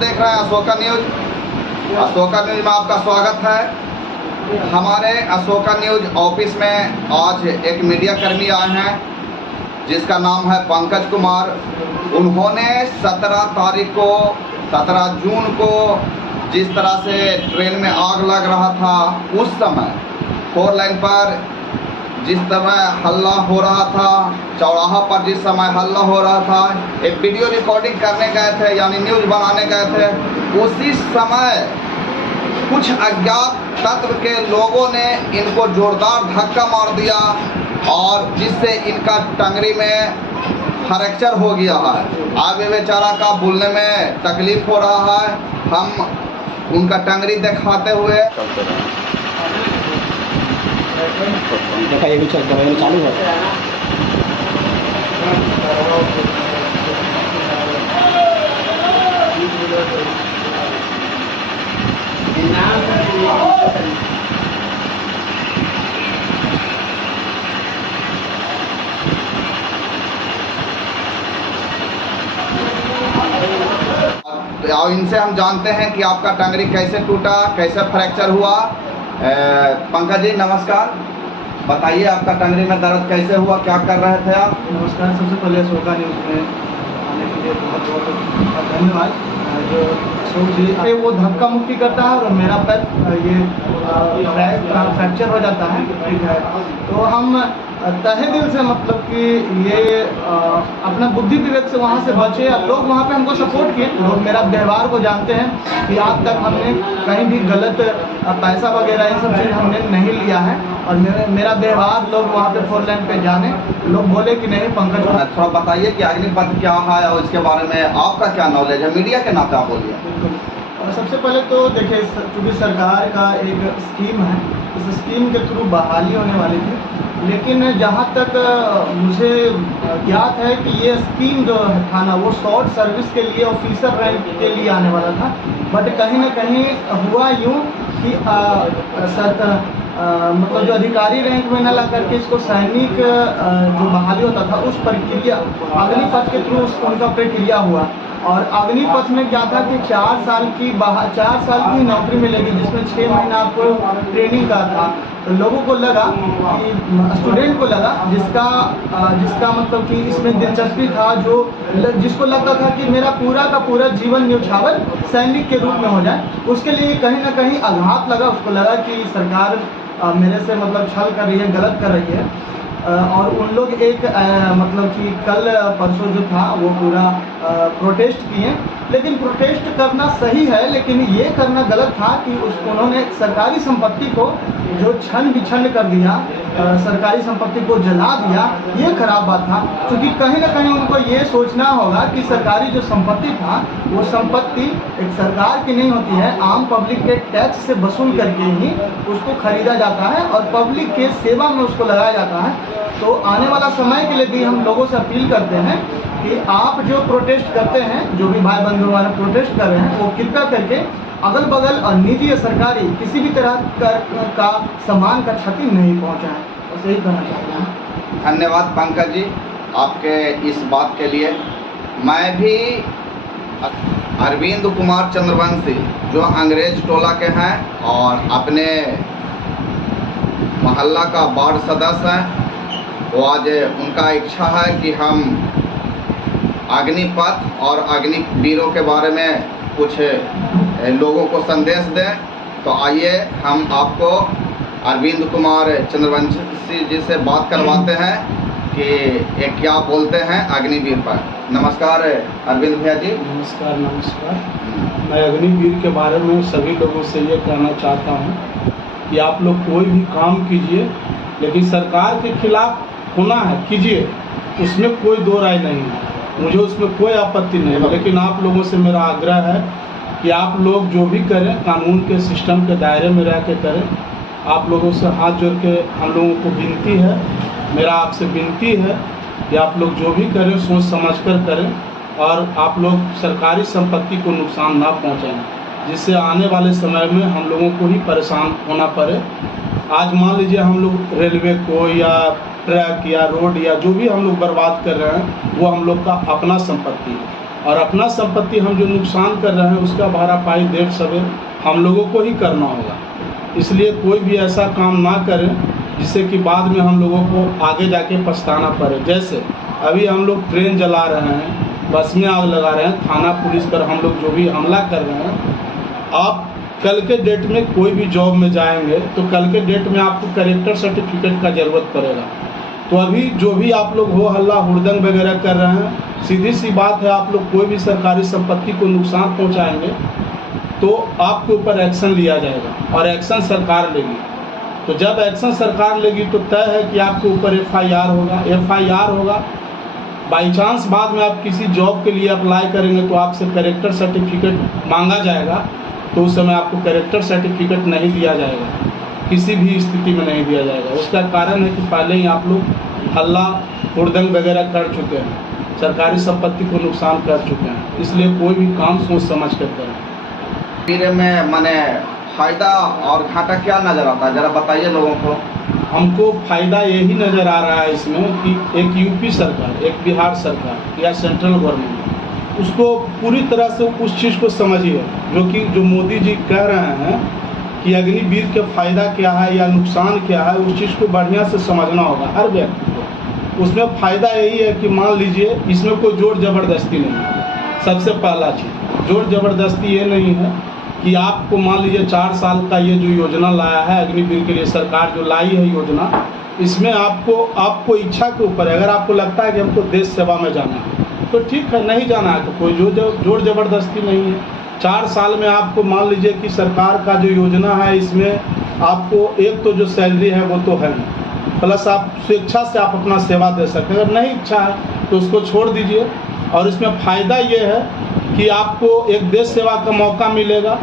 देख रहे हैं अशोका न्यूज। अशोका न्यूज में आपका स्वागत है। हमारे अशोका न्यूज ऑफिस में आज एक मीडिया कर्मी आए हैं जिसका नाम है पंकज कुमार। उन्होंने 17 जून को जिस तरह से ट्रेन में आग लग रहा था, उस समय 4 लाइन पर जिस समय हल्ला हो रहा था, चौराहा पर जिस समय हल्ला हो रहा था, एक वीडियो रिकॉर्डिंग करने गए थे, यानी न्यूज़ बनाने गए थे। उसी समय कुछ अज्ञात तत्व के लोगों ने इनको जोरदार धक्का मार दिया और जिससे इनका टंगरी में फ्रैक्चर हो गया है। अब ये बेचारा का बोलने में तकलीफ हो रहा है। हम उनका टंगरी दिखाते हुए देखा ये भी चलता है, चालू है। और इनसे हम जानते हैं कि आपका टंगरी कैसे टूटा, कैसे फ्रैक्चर हुआ। पंकज जी नमस्कार, बताइए आपका टंगरी में दर्द कैसे हुआ, क्या कर रहे थे आप? नमस्कार, सबसे पहले अशोका न्यूज़ में आने के लिए बहुत बहुत धन्यवाद। जो अशोक जी वो धक्का मुक्की करता है और मेरा पैर ये फ्रैक्चर हो जाता है, ठीक है। तो हम तहे दिल से मतलब कि ये अपना बुद्धि विवेक से वहाँ से बचे। लोग वहाँ पे हमको सपोर्ट किए, लोग मेरा व्यवहार को जानते हैं कि आज तक हमने कहीं भी गलत पैसा वगैरह ये सब चीज़ हमने नहीं लिया है। और मेरा व्यवहार लोग वहाँ पे 4 लाइन पे जाने, लोग बोले कि नहीं पंकज। थोड़ा बताइए कि अग्निपथ क्या है और इसके बारे में आपका क्या नॉलेज है, मीडिया के नाते आप बोलिए। और सबसे पहले तो देखिए, चूँकि सरकार का एक स्कीम है, इस स्कीम के थ्रू बहाली होने वाली थी, लेकिन जहाँ तक मुझे ज्ञात है कि ये स्कीम जो था ना, वो शॉर्ट सर्विस के लिए ऑफिसर रैंक के लिए आने वाला था। बट कहीं ना कहीं हुआ यूँ कि मतलब जो अधिकारी रैंक में न ला करके इसको सैनिक जो बहाली होता था उस प्रक्रिया अग्निपथ के थ्रू उनका प्रक्रिया हुआ। और अग्निपथ में क्या था कि 4 साल की नौकरी मिलेगी, जिसमें 6 महीना आपको ट्रेनिंग का था। तो लोगों को लगा कि स्टूडेंट को लगा जिसका मतलब कि इसमें दिलचस्पी था, जिसको लगता था कि मेरा पूरा का पूरा जीवन न्यौछावर सैनिक के रूप में हो जाए, उसके लिए कहीं ना कहीं आघात लगा। उसको लगा कि सरकार मेरे से मतलब छल कर रही है, गलत कर रही है। और उन लोग एक मतलब कि कल परसों जो था वो पूरा प्रोटेस्ट किए। लेकिन प्रोटेस्ट करना सही है, लेकिन ये करना गलत था कि उन्होंने सरकारी संपत्ति को जो छन बिछन कर दिया, सरकारी संपत्ति को जला दिया, ये खराब बात था। क्योंकि कहीं ना कहीं उनको ये सोचना होगा कि सरकारी जो संपत्ति था वो संपत्ति एक सरकार की नहीं होती है, आम पब्लिक के टैक्स से वसूल करके ही उसको खरीदा जाता है और पब्लिक के सेवा में उसको लगाया जाता है। तो आने वाला समय के लिए भी हम लोगों से अपील करते हैं कि आप जो प्रोटेस्ट करते हैं, जो भी भाई बंधु वाले प्रोटेस्ट कर रहे हैं, वो कृपया करके अगल बगल और निजी या सरकारी किसी भी तरह का सामान का क्षति नहीं पहुंचाएं। बस यही कहना चाहते हैं। धन्यवाद पंकज जी आपके इस बात के लिए। मैं भी अरविंद कुमार चंद्रवंशी जो अंग्रेज टोला के हैं और अपने मोहल्ला का वार्ड सदस्य हैं, वो आज उनका इच्छा है कि हम अग्निपथ और अग्निवीरों के बारे में कुछ लोगों को संदेश दें। तो आइए हम आपको अरविंद कुमार चंद्रवंशी जी से बात करवाते हैं कि ये क्या बोलते हैं अग्निवीर पर। नमस्कार अरविंद भैया जी। नमस्कार। मैं अग्निवीर के बारे में सभी लोगों से ये कहना चाहता हूँ कि आप लोग कोई भी काम कीजिए, लेकिन सरकार के खिलाफ होना है कीजिए, उसमें कोई दो राय नहीं है, मुझे उसमें कोई आपत्ति नहीं है। लेकिन आप लोगों से मेरा आग्रह है कि आप लोग जो भी करें कानून के सिस्टम के दायरे में रह के करें। आप लोगों से हाथ जोड़ के हम लोगों को विनती है, मेरा आपसे विनती है कि आप लोग जो भी करें सोच समझ कर करें और आप लोग सरकारी संपत्ति को नुकसान ना पहुँचाएं, जिससे आने वाले समय में हम लोगों को ही परेशान होना पड़े। आज मान लीजिए हम लोग रेलवे को या ट्रैक या रोड या जो भी हम लोग बर्बाद कर रहे हैं वो हम लोग का अपना संपत्ति है। और अपना संपत्ति हम जो नुकसान कर रहे हैं उसका भरपाई देर सवेर हम लोगों को ही करना होगा। इसलिए कोई भी ऐसा काम ना करें जिससे कि बाद में हम लोगों को आगे जाके पछताना पड़े। जैसे अभी हम लोग ट्रेन जला रहे हैं, बस में आग लगा रहे हैं, थाना पुलिस पर हम लोग जो भी हमला कर रहे हैं, आप कल के डेट में कोई भी जॉब में जाएंगे तो कल के डेट में आपको कैरेक्टर सर्टिफिकेट का ज़रूरत पड़ेगा। तो अभी जो भी आप लोग हो हल्ला हुड़दंग वगैरह कर रहे हैं, सीधी सी बात है, आप लोग कोई भी सरकारी संपत्ति को नुकसान पहुंचाएंगे तो आपके ऊपर एक्शन लिया जाएगा और एक्शन सरकार लेगी। तो जब एक्शन सरकार लेगी तो तय है कि आपके ऊपर एफआईआर होगा। बाई चांस बाद में आप किसी जॉब के लिए अप्लाई करेंगे तो आपसे कैरेक्टर सर्टिफिकेट मांगा जाएगा, तो उस समय आपको कैरेक्टर सर्टिफिकेट नहीं दिया जाएगा, किसी भी स्थिति में नहीं दिया जाएगा। उसका कारण है कि पहले ही आप लोग हल्ला हुड़दंग वगैरह कर चुके हैं, सरकारी संपत्ति को नुकसान कर चुके हैं। इसलिए कोई भी काम सोच समझ कर करें। फिर में मैंने फायदा और घाटा क्या नज़र आता है, ज़रा बताइए लोगों को। हमको फ़ायदा यही नज़र आ रहा है इसमें कि एक यूपी सरकार, एक बिहार सरकार या सेंट्रल गवर्नमेंट उसको पूरी तरह से उस चीज़ को समझिए जो मोदी जी कह रहे हैं कि अग्निवीर के फ़ायदा क्या है या नुकसान क्या है, उस चीज़ को बढ़िया से समझना होगा हर व्यक्ति को। उसमें फ़ायदा यही है कि मान लीजिए इसमें कोई जोर ज़बरदस्ती नहीं है। सबसे पहला चीज़, जोर ज़बरदस्ती ये नहीं है कि आपको मान लीजिए 4 साल का ये जो योजना लाया है अग्निवीर के लिए, सरकार जो लाई है योजना, इसमें आपको इच्छा के ऊपर है। अगर आपको लगता है कि हमको देश सेवा में जाना है तो ठीक है, नहीं जाना है तो कोई जोर ज़बरदस्ती नहीं है। 4 साल में आपको मान लीजिए कि सरकार का जो योजना है इसमें आपको एक तो जो सैलरी है वो तो है, प्लस आप स्वेच्छा से आप अपना सेवा दे सकते हैं। अगर नहीं इच्छा है तो उसको छोड़ दीजिए। और इसमें फ़ायदा ये है कि आपको एक देश सेवा का मौका मिलेगा,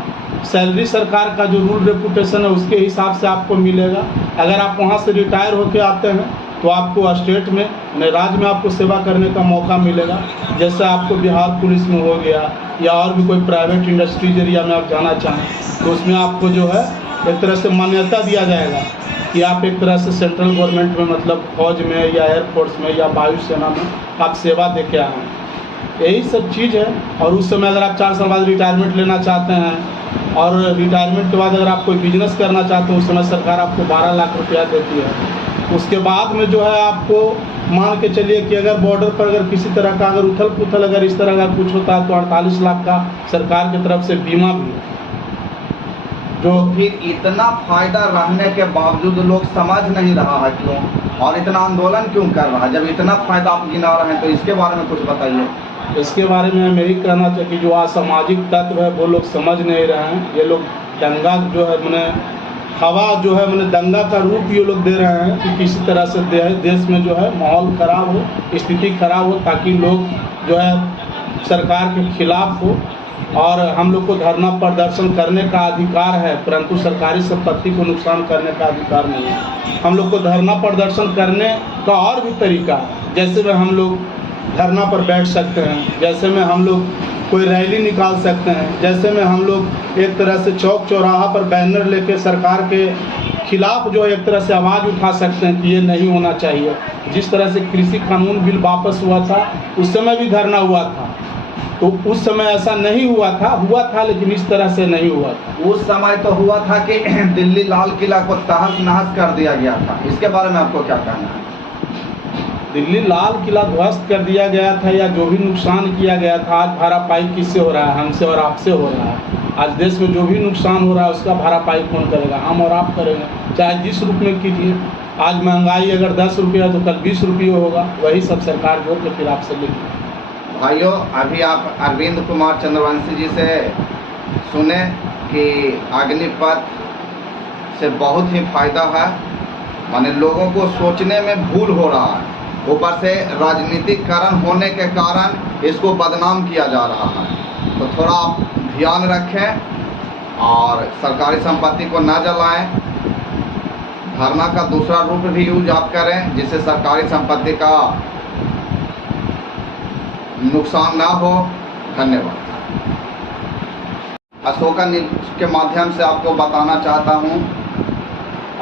सैलरी सरकार का जो रूल रेपुटेशन है उसके हिसाब से आपको मिलेगा। अगर आप वहाँ से रिटायर होकर आते हैं तो आपको स्टेट में राज्य में आपको सेवा करने का मौका मिलेगा। जैसे आपको बिहार पुलिस में हो गया या और भी कोई प्राइवेट इंडस्ट्रीज एरिया में आप जाना चाहें तो उसमें आपको जो है एक तरह से मान्यता दिया जाएगा कि आप एक तरह से सेंट्रल गवर्नमेंट में मतलब फौज में या एयरफोर्स में या वायुसेना में आप सेवा दे के आए हैं। यही सब चीज़ है। और उस समय अगर आप 4 साल बाद रिटायरमेंट लेना चाहते हैं और रिटायरमेंट के बाद अगर आप कोई बिजनेस करना चाहते हैं उस समय सरकार आपको 12 लाख रुपया देती है। उसके बाद में जो है आपको मान के चलिए कि अगर बॉर्डर पर अगर किसी तरह का अगर उथल पुथल अगर इस तरह का कुछ होता है तो 48 लाख का सरकार की तरफ से बीमा भी है। जो फिर इतना फायदा रहने के बावजूद लोग समझ नहीं रहा है क्यों, और इतना आंदोलन क्यों कर रहा है जब इतना फायदा आप गिना रहे हैं, तो इसके बारे में कुछ बताइए। इसके बारे में मैं यही कहना चाहिए कि जो असामाजिक तत्व है वो लोग समझ नहीं रहे हैं। ये लोग दंगा जो है मैंने हवा जो है मैंने दंगा का रूप ये लोग दे रहे हैं कि किसी तरह से देश में जो है माहौल ख़राब हो, स्थिति ख़राब हो, ताकि लोग जो है सरकार के खिलाफ हो। और हम लोग को धरना प्रदर्शन करने का अधिकार है, परंतु सरकारी संपत्ति को नुकसान करने का अधिकार नहीं है। हम लोग को धरना प्रदर्शन करने का और भी तरीका है, जैसे में हम लोग धरना पर बैठ सकते हैं, जैसे में हम लोग कोई रैली निकाल सकते हैं, जैसे में हम लोग एक तरह से चौक चौराहा पर बैनर लेके सरकार के खिलाफ जो एक तरह से आवाज़ उठा सकते हैं कि ये नहीं होना चाहिए। जिस तरह से कृषि कानून बिल वापस हुआ था उस समय भी धरना हुआ था, तो उस समय ऐसा नहीं हुआ था लेकिन इस तरह से नहीं हुआ था। उस समय तो हुआ था कि दिल्ली लाल किला को तहस नहस कर दिया गया था, इसके बारे में आपको क्या कहना है? दिल्ली लाल किला ध्वस्त कर दिया गया था या जो भी नुकसान किया गया था, आज भरपाई किससे हो रहा है? हमसे और आपसे हो रहा है। आज देश में जो भी नुकसान हो रहा है उसका भरपाई कौन करेगा? हम और आप करेंगे, चाहे जिस रूप में कीजिए। आज महंगाई अगर 10 रुपया तो कल 20 रुपये होगा, वही सब सरकार जोड़ के फिर आपसे लेगी। भाइयों, अभी आप अरविंद कुमार चंद्रवंशी जी से सुने कि अग्निपथ से बहुत ही फायदा है, माने लोगों को सोचने में भूल हो रहा है। ऊपर से राजनीतिकरण होने के कारण इसको बदनाम किया जा रहा है। तो थोड़ा आप ध्यान रखें और सरकारी संपत्ति को न जलाएं। धरना का दूसरा रूप भी यूज आप करें जिससे सरकारी संपत्ति का नुकसान ना हो। धन्यवाद। अशोका न्यूज़ के माध्यम से आपको बताना चाहता हूं,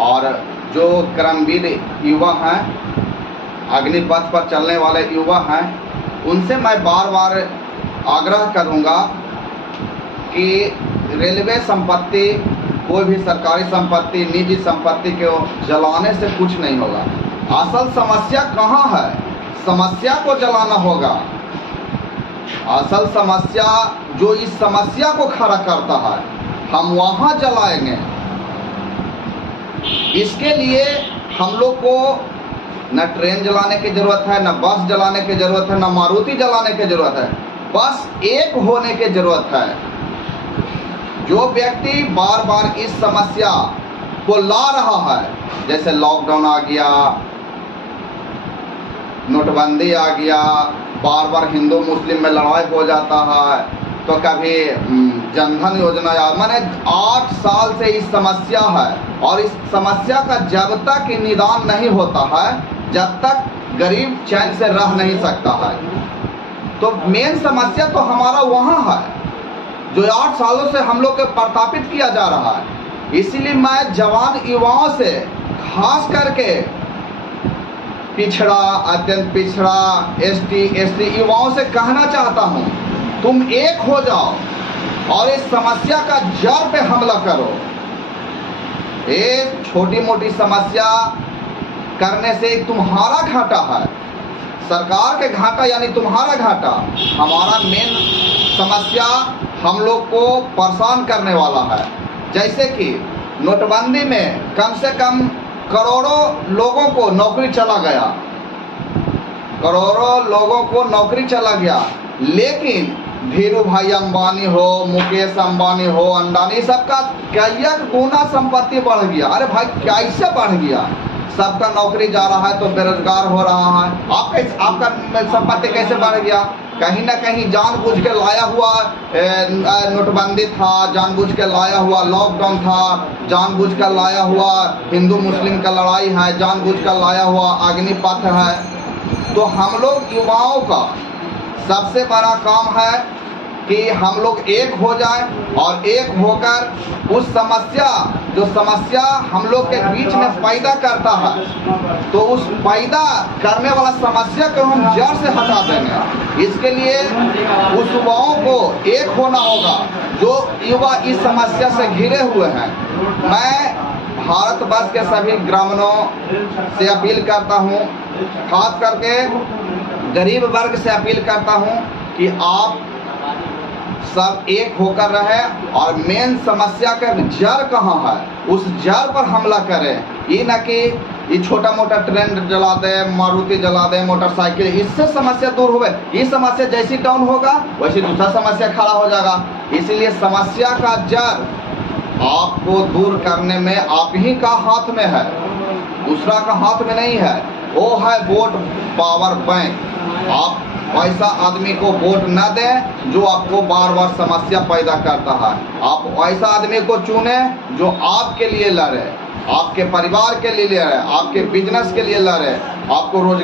और जो कर्मवीर युवा हैं, अग्निपथ पर चलने वाले युवा हैं, उनसे मैं बार बार आग्रह करूंगा कि रेलवे संपत्ति, कोई भी सरकारी संपत्ति, निजी संपत्ति को जलाने से कुछ नहीं होगा। असल समस्या कहाँ है? समस्या को जलाना होगा। असल समस्या जो इस समस्या को खड़ा करता है, हम वहाँ जलाएंगे। इसके लिए हम लोग को न ट्रेन जलाने की जरूरत है, न बस जलाने की जरूरत है, न मारुति जलाने की जरूरत है। बस एक होने की जरूरत है। जो व्यक्ति बार बार इस समस्या को ला रहा है, जैसे लॉकडाउन आ गया, नोटबंदी आ गया, बार बार हिंदू मुस्लिम में लड़ाई हो जाता है, तो कभी जनधन योजना, माने 8 साल से इस समस्या है। और इस समस्या का जब तक निदान नहीं होता है, जब तक गरीब चैन से रह नहीं सकता है। तो मेन समस्या तो हमारा वहाँ है, जो 8 सालों से हम लोग को प्रतापित किया जा रहा है। इसीलिए मैं जवान युवाओं से खास करके पिछड़ा, अत्यंत पिछड़ा, एसटी युवाओं से कहना चाहता हूँ, तुम एक हो जाओ और इस समस्या का जड़ पे हमला करो। एक छोटी मोटी समस्या करने से तुम्हारा घाटा है, सरकार के घाटा यानी तुम्हारा घाटा। हमारा मेन समस्या हम लोग को परेशान करने वाला है। जैसे कि नोटबंदी में कम से कम करोड़ों लोगों को नौकरी चला गया, करोड़ों लोगों को नौकरी चला गया। लेकिन धीरू भाई अंबानी हो, मुकेश अंबानी हो, अंडानी, सबका कई गुना संपत्ति बढ़ गया। अरे भाई कैसे बढ़ गया? सबका नौकरी जा रहा है तो बेरोजगार हो रहा है। आपका संपत्ति कैसे बढ़ गया? कहीं ना कहीं जानबूझ के लाया हुआ नोटबंदी था, जानबूझ के लाया हुआ लॉकडाउन था, जानबूझ कर लाया हुआ हिंदू मुस्लिम का लड़ाई है, जानबूझ कर लाया हुआ अग्निपथ है। तो हम लोग युवाओं का सबसे बड़ा काम है कि हम लोग एक हो जाए और एक होकर उस समस्या, जो समस्या हम लोग के बीच में पैदा करता है, तो उस पैदा करने वाला समस्या को हम जड़ से हटा देंगे। इसके लिए उस युवाओं को एक होना होगा जो युवा इस समस्या से घिरे हुए हैं। मैं भारतवर्ष के सभी ग्रामीणों से अपील करता हूँ, खास करके गरीब वर्ग से अपील करता हूँ कि आप सब एक होकर रहे और मेन समस्या का जड़ कहाँ है, उस जड़ पर हमला करें। ये ना कि ये छोटा मोटा ट्रेन जला दे, मारुति जला दे, मोटरसाइकिल, इससे समस्या दूर होवे। ये समस्या जैसी डाउन होगा वैसे दूसरा समस्या खड़ा हो जाएगा। इसीलिए समस्या का जड़ आपको दूर करने में आप ही का हाथ में है, दूसरा का हाथ में नहीं है। वो है वोट पावर बैंक। आप ऐसा आदमी को वोट न दें जो आपको बार बार समस्या पैदा करता है। आप ऐसा आदमी को चुने जो आपके लिए लड़े, आपके परिवार के लिए लड़े, आपके बिजनेस के लिए लड़े, आपको रोजगार